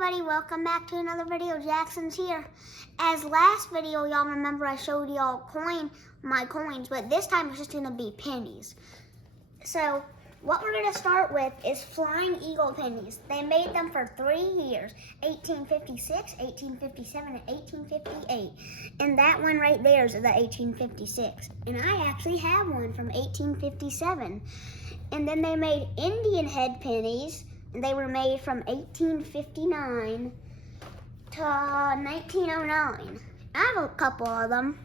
everybody, welcome back to another video. Jackson's here. As last video, y'all remember I showed y'all my coins, but this time it's just gonna be pennies. So what we're gonna start with is Flying Eagle pennies. They made them for 3 years, 1856, 1857, and 1858. And that one right there is the 1856. And I actually have one from 1857. And then they made Indian head pennies. They were made from 1859 to 1909. I have a couple of them.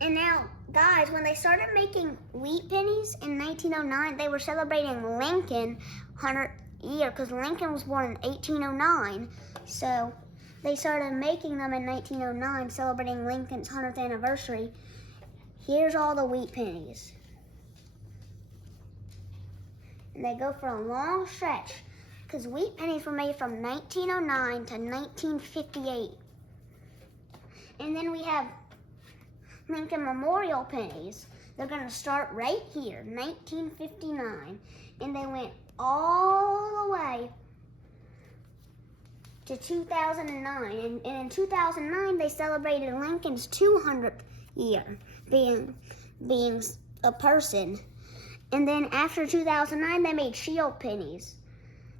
And now, guys, when they started making wheat pennies in 1909, they were celebrating Lincoln 100th year because Lincoln was born in 1809. So they started making them in 1909, celebrating Lincoln's 100th anniversary. Here's all the wheat pennies. And they go for a long stretch because wheat pennies were made from 1909 to 1958. And then we have Lincoln Memorial pennies. They're going to start right here, 1959. And they went all the way to 2009. And in 2009, they celebrated Lincoln's 200th year being a person. And then after 2009, they made shield pennies.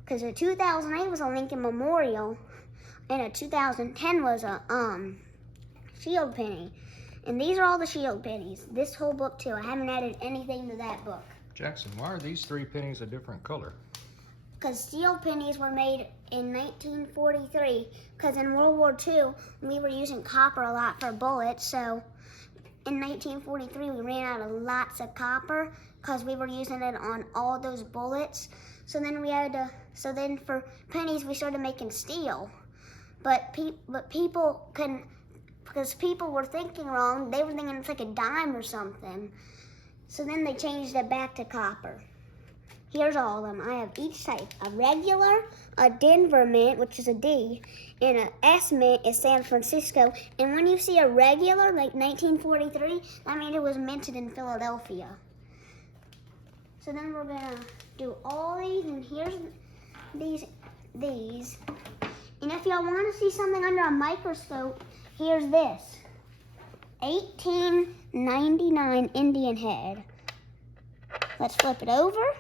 Because in 2008 was a Lincoln Memorial, and in 2010 was a shield penny. And these are all the shield pennies. This whole book too. I haven't added anything to that book. Jackson, why are these 3 pennies a different color? Because shield pennies were made in 1943. Because in World War II, we were using copper a lot for bullets. So in 1943, we ran out of lots of copper because we were using it on all those bullets. So then for pennies, we started making steel. But people couldn't, because people were thinking wrong. They were thinking it's like a dime or something. So then they changed it back to copper. Here's all of them. I have each type. A regular, a Denver mint, which is a D, and a S mint is San Francisco. And when you see a regular, like 1943, that means it was minted in Philadelphia. So then we're gonna do all these, and here's these. And if y'all wanna see something under a microscope, here's this. 1899 Indian head. Let's flip it over.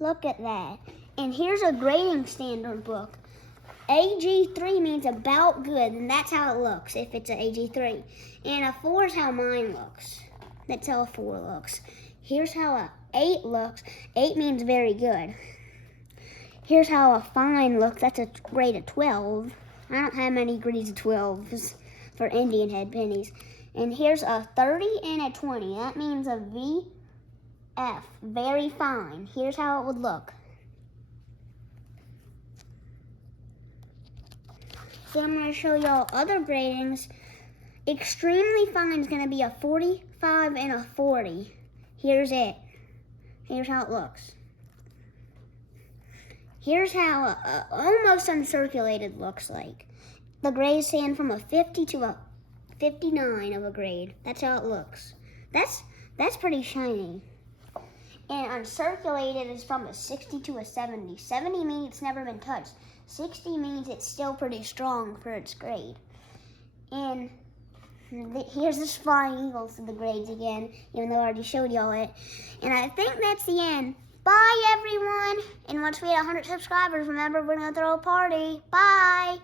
Look at that. And here's a grading standard book. AG3 means about good, and that's how it looks if it's an AG3. And a 4 is how mine looks. That's how a 4 looks. Here's how a 8 looks. 8 means very good. Here's how a fine looks. That's a grade of 12. I don't have many grades of 12s for Indian head pennies. And here's a 30 and a 20. That means a VF, very fine. Here's how it would look. So I'm going to show y'all other gradings. Extremely fine is going to be a 45 and a 40. Here's it. Here's how it looks. Here's how almost uncirculated looks like. The grades stand from a 50 to a 59 of a grade. That's how it looks. That's pretty shiny. And uncirculated is from a 60 to a 70. 70 means it's never been touched. 60 means it's still pretty strong for its grade. And here's the Flying Eagles of the grades again, even though I already showed y'all it. And I think that's the end. Bye, everyone. And once we hit 100 subscribers, remember, we're going to throw a party. Bye.